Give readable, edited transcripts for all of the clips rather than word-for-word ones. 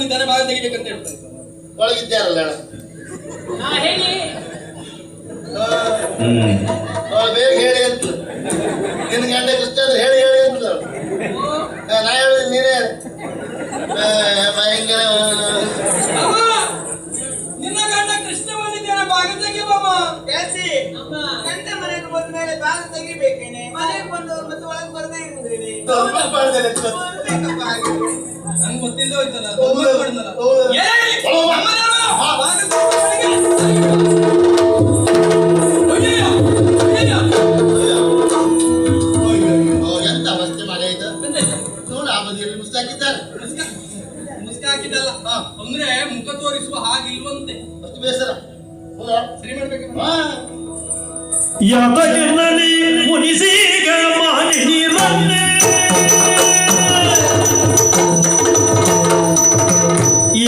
ಬಂದಿದ್ದಾನೆ, ಬಾಗಿಲು ತೆಗಿಬೇಕಂತ ಹೇಳ್ತಾರೆ. ಒಳಗಿದ್ದಾರಲ್ಲ ಹೇಳಿ ಬೇಗ ಹೇಳಿ ಅಂತ ನಿನ್ನ ಗಂಡ ಕೃಷ್ಣ ಅಂದ್ರೆ ಹೇಳಿ ಹೇಳಿ ಅಂತ ನಾ ಹೇಳಿದ್ ನೀನೇ ಭಯಂಕರ. ನಿನ್ನ ಗಂಡ ಕೃಷ್ಣ ಬಂದಿದ್ದಾನೆ, ಬಾಗಿಲು ತೆಗಿ ಬಾಮ. ಕೇಳಿಸಿ ಗಂಡ ಮನೆಗೆ ಬಂದ ಮೇಲೆ ಬಾಗಿಲು ತೆಗಿಬೇಕೇನೆ. ಮನೆಗೆ ಬಂದವರು ಮತ್ತೆ ಒಳಗೆ ಬರದೇ ಇರುವುದೇನೆ. ನಂಗೆ ಗೊತ್ತಿಲ್ಲ ಹೋಯ್ತಲ್ಲ. ಎಂತ ಅವಸ್ಥೆ ಮನೆ ಇದು ನೋಡು, ಆ ಬದಿಯಲ್ಲಿ ಮುಸ್ತಾಕಿದ್ದಾರೆ. ಮುಸ್ಕ ಹಾಕಿದ್ದಲ್ಲ ಅಂದ್ರೆ ಮುಖ ತೋರಿಸುವ ಹಾಗಿಲ್ವಂತೆ. ಅಷ್ಟು ಬೇಸರ ಸರಿ ಮಾಡ್ಬೇಕು. ಯಾತಗಿರ್ನಲಿ ಮುನಿಸೀಗ ಮಾನಿನಿ ರನ್ನೆ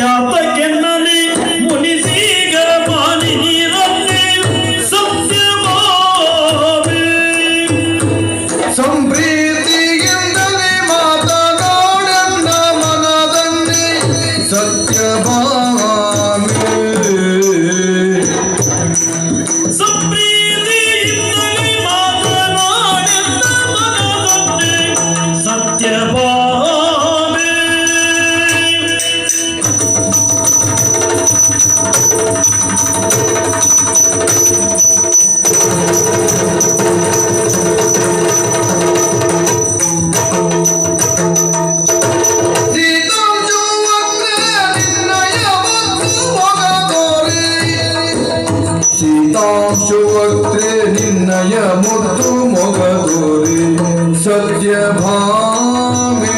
ಯಾತಗಿರ್ನಲಿ ಮುನಿಸೀಗ ಮಾನಿನಿ ರನ್ನೆ ಸತ್ಯಭಾಮೆ ಸಂಪ್ರೀತಿಯಿಂದಲೇ ಮಾತನಾಡೆಂದ ಮನದಲ್ಲಿ ಸತ್ಯಭಾಮೆ ಸಂಪ್ರೀತಿಯಿಂದಲೇ ಮಾತನಾಡೆಂದ ಮನದಲ್ಲಿ ಸತ್ಯಭಾಮೆ ಸೀತಾಂಶುವಕ್ರೆ ನಿನ್ನಯ ಮುತ್ತು ಮೊಗದೋರಿ ಸತ್ಯಭಾಮೆ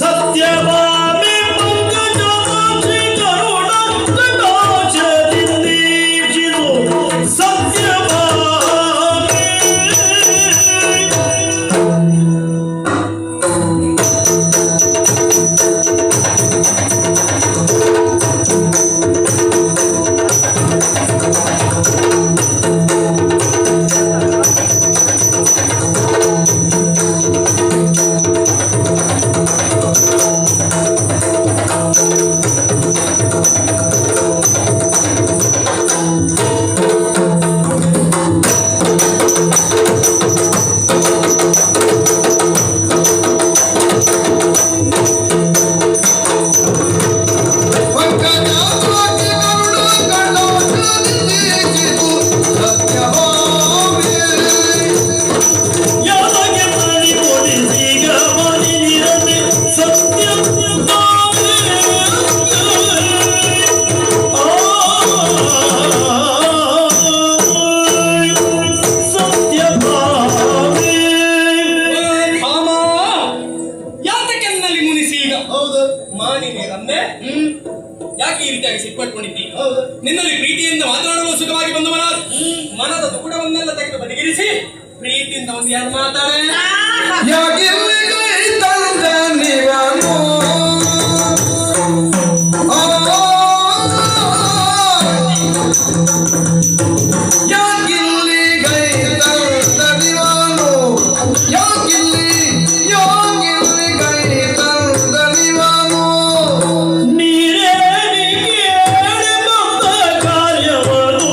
ಸತ್ಯಭಾಮೆ ಪಂಕಜಾಕ್ಷಿ ಕರುಣಾಕಟಾಕ್ಷದಿಂದೀಕ್ಷಿಸು ಸತ್ಯಭಾಮೆ ಯಾತಗಿರ್ನಲಿ ಮುನಿಸೀಗ ಮಾನಿನಿ ರನ್ನೆ ಸತ್ಯಭಾಮೆ ಸತ್ಯಭಾಮೆ ಭಾಮ, ಯಾತಕ್ಕೆನ್ನಲ್ಲಿ ಮುನಿಸೀಗ ಹೌದು ಮಾನಿನಿ ಅಂದೆ. ಯಾಕೆ ಈ ರೀತಿಯಾಗಿ ಸಿಟ್ಪಟ್ಕೊಂಡಿದ್ದಿ? ಹೌದು ನಿನ್ನಲ್ಲಿ ಪ್ರೀತಿಯಿಂದ ಮಾತನಾಡಲು ಸುಖವಾಗಿ ಬಂದವನ ಮನದ ತುಗುಡವನ್ನೆಲ್ಲ ತೆಗೆದು ಬದಿಗಿರಿಸಿ ಪ್ರೀತಿಯಿಂದ ಒಂದು ಯಾರು ಮಾತಾಡೆ. ಯಾಗಿಲ್ಲಿಗೆ ತಂದ ನೀವನು ಯಾಗಿಲ್ಲಿಗೆ ತಂದ ನೀವನು ಯಾಗಿಲ್ಲಿಗೆ ತಂದ ನೀವನು ನೀರೇನಿ ಕೇಳಿ ಬಂದ ಕಾರ್ಯವನು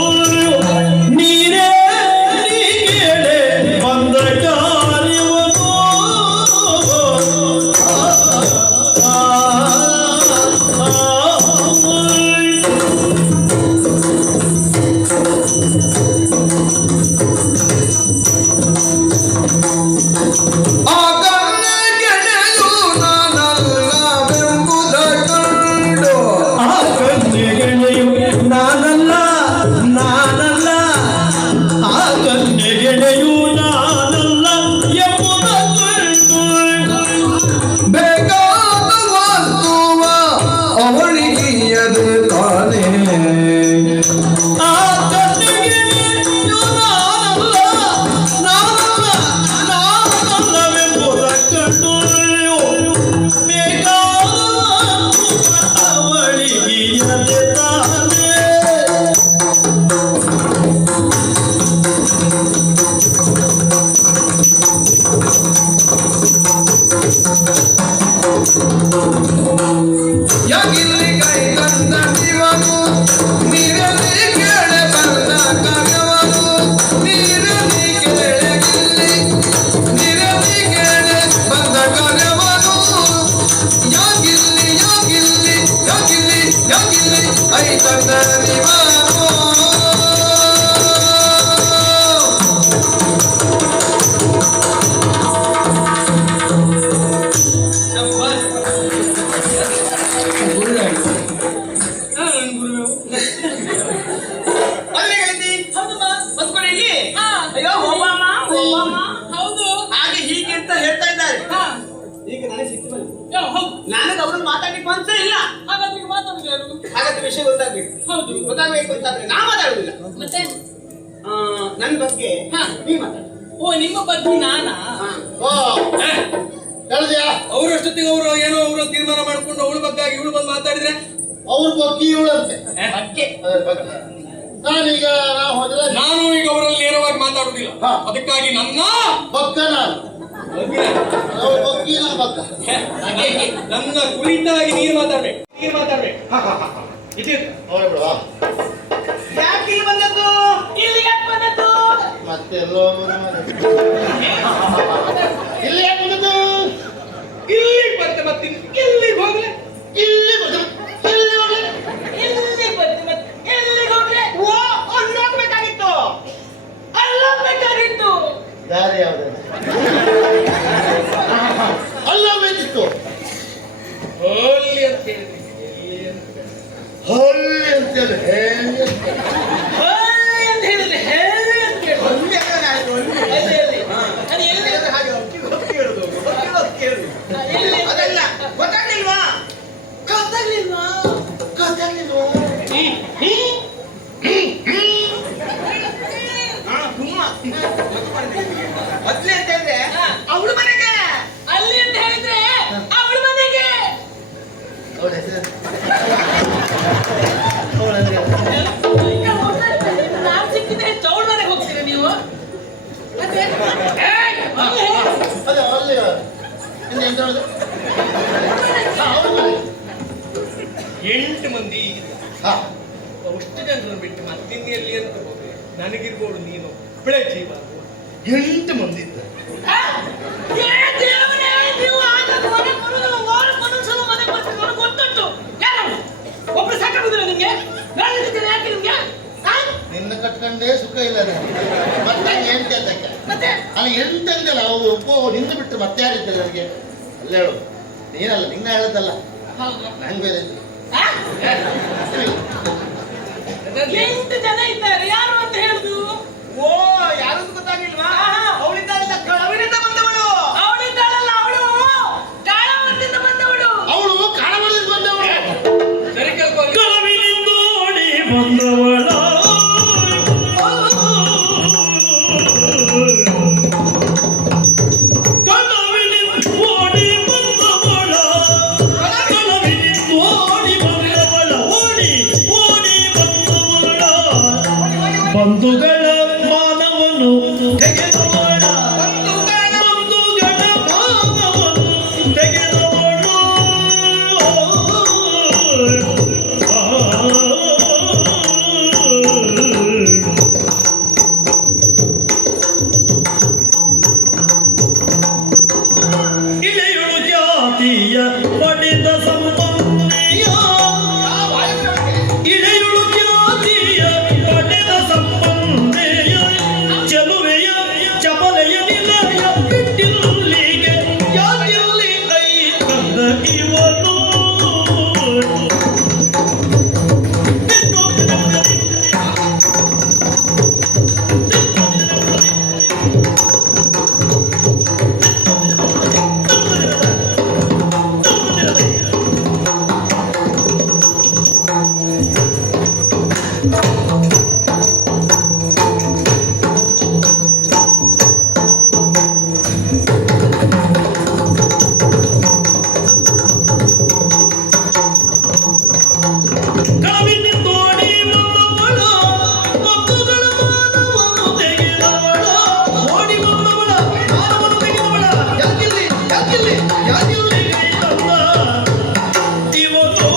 ನೀರೇನಿ ಕೇಳಿ ಬಂದ ಕಾರ್ಯವನು ಹೌದು, ನನಗೆ ಅವ್ರನ್ನ ಮಾತಾಡ್ಲಿಕ್ಕೆ ಮನ್ಸೇ ಇಲ್ಲ. ಹಾಗಾದ್ರೆ ಈಗ ಮಾತಾಡುದು ಯಾರು? ಹಾಗಾದ್ರೆ ವಿಷಯ ಗೊತ್ತಾಗ್ಬೇಕು. ಹೌದು. ಗೊತ್ತಾಗ್ಬೇಕು ಅಂತಾದ್ರೆ ನಾ ಮಾತಾಡುದಿಲ್ಲ. ಮತ್ತೆ ನನ್ನ ಬಗ್ಗೆ ಹಾ. ನೀ ಮಾತಾಡು. ಓ, ನಿಮ್ಮ ಬಗ್ಗೆ ನಾನಾ? ಓ ಹೇಳಿದ್ಯಾ ಅವರಷ್ಟೊತ್ತಿಗೆ ಅವರು ಏನೋ ಅವರು ತೀರ್ಮಾನ ಮಾಡ್ಕೊಂಡು ಅವಳ ಬಗ್ಗಾಗಿ ಇವಳು ಬಂದು ಮಾತಾಡಿದ್ರೆ ಅವ್ರ ಬಗ್ಗೆ ಇವಳಂತೆ ಬಗ್ಗೆ ಅದ್ರ ಬಗ್ಗೆ ನಾನೀಗ ನಾ ಹೋದ್ರೆ ನಾನು ಈಗ ಅವರಲ್ಲಿ ನೇರವಾಗಿ ಮಾತಾಡುದಿಲ್ಲ. ಹಾ. ಅದಕ್ಕಾಗಿ ನನ್ನ ಬಕ್ಕ ನಾನು ಅವ್ರ ಬಗ್ಗೆ ನಾ ಬಕ್ಕ ನನ್ನ ಕುರಿತಾಗಿ ನೀನು ಮಾತಾಡ್ಬೇಕು. ಇದು ಅವರೇ ಬಿಡುವ ಯಾಕೆ ಇಲ್ಲಿ ಬಂದದ್ದು? ಇಲ್ಲಿ ಯಾಕೆ ಬಂದದ್ದು? ಮತ್ತೆ ಎಲ್ಲೋ ಇಲ್ಲಿ ಯಾಕೆ ಬಂದದ್ದು ಇಲ್ಲಿಗೆ ಬರುತ್ತೆ ಮತ್ತೆ ಎಲ್ಲಿಗೆ ಹೋಗ್ಲೆ? ಇಲ್ಲಿ ಬಂದ ಇಲ್ಲಿ ಹೋಗ್ಲಿ ಎಲ್ಲಿಗೆ ಬಂದೆ ಮತ್ತೆ ಎಲ್ಲಿಗೆ ಹೋಗ್ಲೆ? ಓ, ಅಲ್ಲಿ ಹೋಗ್ಬೇಕಾಗಿತ್ತು. ಅಲ್ಲೋಗ್ಬೇಕಾಗಿತ್ತು. ದಾರಿ ಯಾವ್ದು ಅಲ್ಲಬೇಕಿತ್ತು ಹೋಗ್ಲಿ ಅಂತ ಹೇಳಿದೆ. ಹೊಲ್ಲಿ ಅಂತೇಳಿ ಹೇಳಿ ಹೋಯ್ ಅಂತ ಹೇಳಿದ್ರೆ ಹೇಳಿ ಅಂತ ಕೇಳು. ಅಲ್ಲಿ ಯಾಕಂದ್ರೆ ಆಯ್ತು, ಅಲ್ಲಿ. ಅದೇ ಅಲ್ಲಿ. ಅದು ಎಲ್ಲಿ? ಹೇಳಿದ್ರೆ ಹಾಗೆ ಹೊಕ್ಕಿ ಹೇಳುದು. ಹೊಕ್ಕಿ ಹೇಳುದು. ಎಲ್ಲಿ? ಅದೆಲ್ಲ ಗೊತ್ತಾಗ್ಲಿಲ್ವಾ? ಗೊತ್ತಾಗ್ಲಿಲ್ವಾ? ಗೊತ್ತಾಗ್ಲಿಲ್ವಾ? ಮೊದ್ಲೇ ಅಂತ ಹೇಳಿದ್ರೆ ಅವಳ ಮನೆಗೆ. ಅಲ್ಲಿ ಅಂತ ಹೇಳಿದ್ರೆ ಅವಳ ಮನೆಗೆ. ಅವಳ ಹೆಸರು ಅವಳ ಹೆಸರು ನಾನು ಸಿಕ್ಕಿದ್ರೆ ಚೌಳ ಮನೆಗೆ ಹೋಗ್ತೀರಾ ನೀವು? ಮತ್ತೆ ಏಯ್! ಅಲ್ಲಿ ಹೇಳು. ಅದೇ ಅಲ್ಲಿ ಇನ್ನು ಎಂತ ಹೇಳುದು ಅವ್ರ ಮನೆ 8 ಮಂದಿ ಹಾ ಅಷ್ಟು ಜನರನ್ನು ಬಿಟ್ಟು ಮತ್ತಿನ್ನೆಲ್ಲಿ ಅಂತ ಹೋದ್ರೆ ನನಗಿರ್ಬೋದು ನೀನು ಒಬ್ಬಳೇ ಜೀವ. 8 ಮಂದಿ ಇದ್ದಾರೆ ಆ? ಏ ದೇವರೇ, ನೀವು ಆಗಾಗ ಮನೆಗೆ ಬರುವುದಿಲ್ಲ, ವಾರಕ್ಕೆ ಒಂದೊಂದ್ಸಲ ಮನೆಗೆ ಬರ್ತೀರಿ, ನನಗೆ ಗೊತ್ತುಂಟು. ಯಾರು? ಒಬ್ರು ಸಾಕಾಗುದಿಲ್ಲ ನಿಮ್ಗೆ? ಹೇಳಿದ್ರೆ ಯಾಕೆ ನಿಮ್ಗೆ? ಆ? ನಿನ್ನ ಕಟ್ಕೊಂಡೇ ಸುಖ ಇಲ್ಲ ನನಗೆ ಮತ್ತೆ ಎಂಟು ಅದಕ್ಕೆ ಮತ್ತೆ ಅಲ್ಲ ಎಂತಂದಲ್ಲ ಅವ್ರು ಒಬ್ಬ ನಿಂದು ಬಿಟ್ಟು ಮತ್ತೆ ಯಾರಿದ್ದಾರೆ ನನಗೆ ಅಲ್ಲ ಹೇಳು ನೀನಲ್ಲ ನಿನ್ನ ಹೇಳದಲ್ಲ ಹೌದು. ನಂಗೆ ಬೇರೆ ಇದ್ರು. ಆ? 8 ಜನ ಇದ್ದಾರೆ, ಯಾರು ಅಂತ ಹೇಳುದು? ಓ, ಯಾರು ಗೊತ್ತಾಗಿಲ್ವಾ? ಅವಳಿದ್ದಾರಲ್ಲ, ಕಳವಿನಿಂದ ಬಂದವಳು. ಅವಳಿದ್ದಾಳಲ್ಲ, ಅವಳು ಕಾಳವರದಿಂದ ಬಂದವಳು. ಅವಳು ಕಾಣಬಾರದು ಬಂದವಳು ಸರಿ ಕಲ್ಪನೆ. ಕಳವಿನಿಂದೋಡಿ ಬಂದವಳ ಕಳವಿನಿಂದೋಡಿ ಬಂದವಳ ಕಳವಿನಿಂದೋಡಿ ಬಂದವಳ ಓಡಿ ಓಡಿ ಬಂದವಳ ಬಂಧುಗಳ ಮಾನವನು ತೆಗೆದವಳ ಬಂಧುಗಳ ಮಾನವನು ತೆಗೆದವಳು ಇಳೆಯುಳು ಜಾತಿಯ ಪಡೆದ ಸಂಪನ್ನೆಯ ಇಳೆಯುಳು ಜಾತಿಯ ಪಡೆದ ಸಂಪನ್ನೆಯ ಚಲುವೆಯ ಚಪಲೆಯ ನಿಲಯ ಬಿಟ್ಟಿಲ್ಲಿಗೆ ಯಾಕಿಲ್ಲಿ ಕೈ ತಂದ ಇವನು ಕಳವಿನಿಂದೋಡಿ ಬಂದವಳ ಬಂಧುಗಳ ಮಾನವನು ತೆಗೆದವಳ ಓಡಿ ಬಂದವಳ ಮಾನವನು ತೆಗೆದವಳ ಯಾಕಿಲ್ಲಿ ಯಾಕಿಲ್ಲಿ ಯಾಕಿಲ್ಲಿ ಕೈ ತಂದ ಇವನು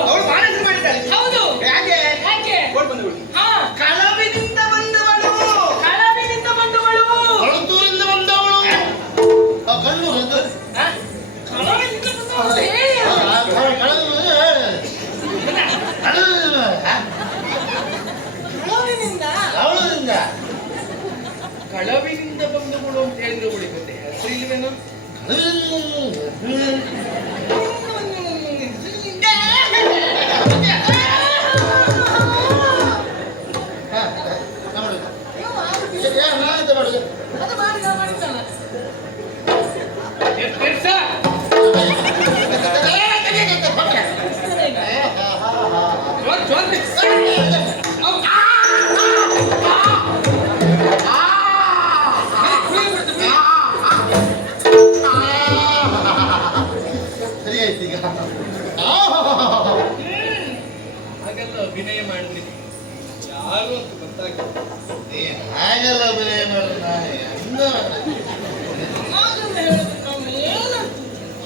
ಅವಳು ಬಹಳ ಹೆಸರು ಮಾಡಿದ್ದಾಳೆ. ಹೌದು. ಯಾಕೆ? ಯಾಕೆ? ಓಡ್ ಬಂದವಳು. ಹಾ, ಕಳವಿನಿಂದ ಬಂದವಳು. ಕಳವಿನಿಂದ ಬಂದವಳು. ಕಳತೂರಿಂದ ಬಂದವಳು ಕಣ್ಣು ಆ? ಕಳವಿನಿಂದ ಬಂದವಳು. ಹೇಳಿ. ಕಳವಿನಿಂದ? ಅವಳಿಂದ ಕಳವಿನಿಂದ ಬಂದವಳು ಅಂತ ಹೇಳಿದ್ರೆ ಉಳಿಗುತ್ತೆ. ಹೆಸರು ಇಲ್ವೇನೋ? ಅಭಿನಯ ಮಾಡಿದ್ರಿ ಯಾರು ಅಂತ ಗೊತ್ತಾಗ್ತದೆ. ನೀ ಹಾಗೆಲ್ಲ ಅಭಿನಯ ಮಾಡ್ರಿ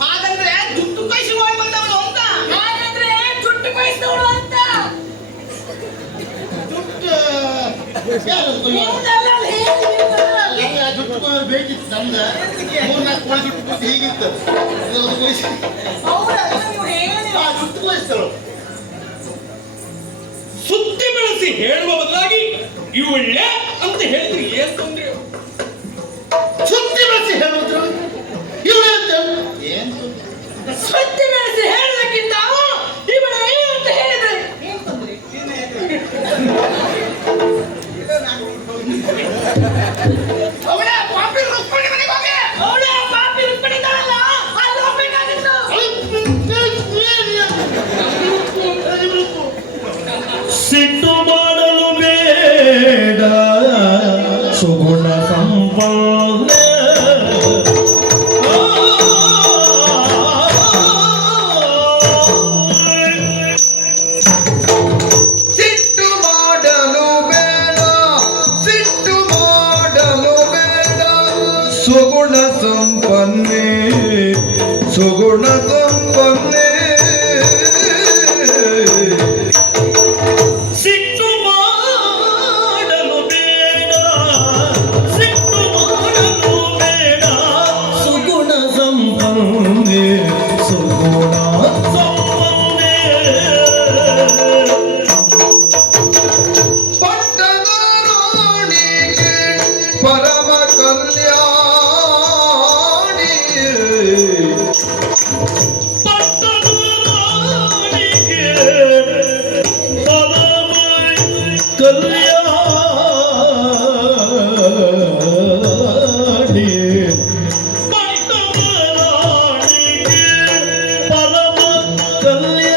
ಹಾಗಂದ್ರೆ ದುಡ್ಡು ಕೈಸಿ ಮಾಡಿ ಬಂದವಳು ಅಂತ. ಹಾಗಾದ್ರೆ ಜುಟ್ಟು ಬಯಸಿದವಳು ಅಂತ ನೀವುದೆಲ್ಲ ಹೇಳಿದ್ದೀರಲ್ಲ. ಜುಟ್ಟು ಬೇಕಿತ್ತು ನಮ್ದ 3-4 ಕೋಳಿ ಜುಟ್ಟು ಕೊಟ್ಟು ಹೀಗಿತ್ತು ಇದೊಂದು ಕೊಯ್ಸಿ ಹೌದಲ್ಲ ನೀವು ಹೇಳಿ. ಆ ಜುಟ್ಟು ಕೊಯ್ಸ್ತಳು. ಸುದ್ದಿ ಬೆಳೆಸಿ ಹೇಳುವ ಬದಲಾಗಿ ಇವಳ್ಳೆ ಅಂತ ಹೇಳಿದ್ರೆ ಏನ್ ತೊಂದ್ರೆ? ಸುದ್ದಿ ಬೆಳೆಸಿ ಹೇಳುವುದು ಇವಳು ಅಂತ ಏನ್ ಸುದ್ದಿ ಬೆಳೆಸಿ ಹೇಳೋದಕ್ಕಿಂತ ಇವಳು ಏನು ಅಂತ ಹೇಳಿದ್ರೆ ಏನ್ ತೊಂದ್ರೆ? ಅವಳ ಪಾಪಿ ರುಕ್ಮಿಣಿ ಮನೆಗೆ ಹೋಗಿ. ಅವಳ ಪಾಪಿ ರುಕ್ಮಿಣಿದಾಳಲ್ಲ, ಅಲ್ಲಿ ಹೋಗ್ಬೇಕಾಗಿತ್ತು. ಸಿಟ್ಟು ಮಾಡಲು ಬೇಡ ಸುಗುಣ ಸಂಪನ್ನ ಸಿಟ್ಟು ಮಾಡಲು ಬೇಡ ಸಿಟ್ಟು ಮಾಡಲು ಬೇಡ ಸುಗುಣ ಸಂಪನ್ನೆ ಸುಗುಣ ಸಂಪನ್ನೆ ಸಿಟ್ಟು ಮಾಡಲು ಬೇಡ ಸಿಟ್ಟು ಮಾಡಲು ಬೇಡ ಸುಗುಣ ಸಂಪನ್ನೆ ಸುಗುಣ ಸಂಪನ್ನೆ ಪಟ್ಟಣ ರಾಣಿಗೆ ಪರಮ ಕಲ್ಯಾಣಿ ಪಟ್ಟಣ ರಾಣಿಗೆ ಪರಮ ಕಲ್ಯಾಣಿ ಪಟ್ಟಣ ರಾಣಿಗೆ ಪರಮ ಕಲ್ಯಾಣಿ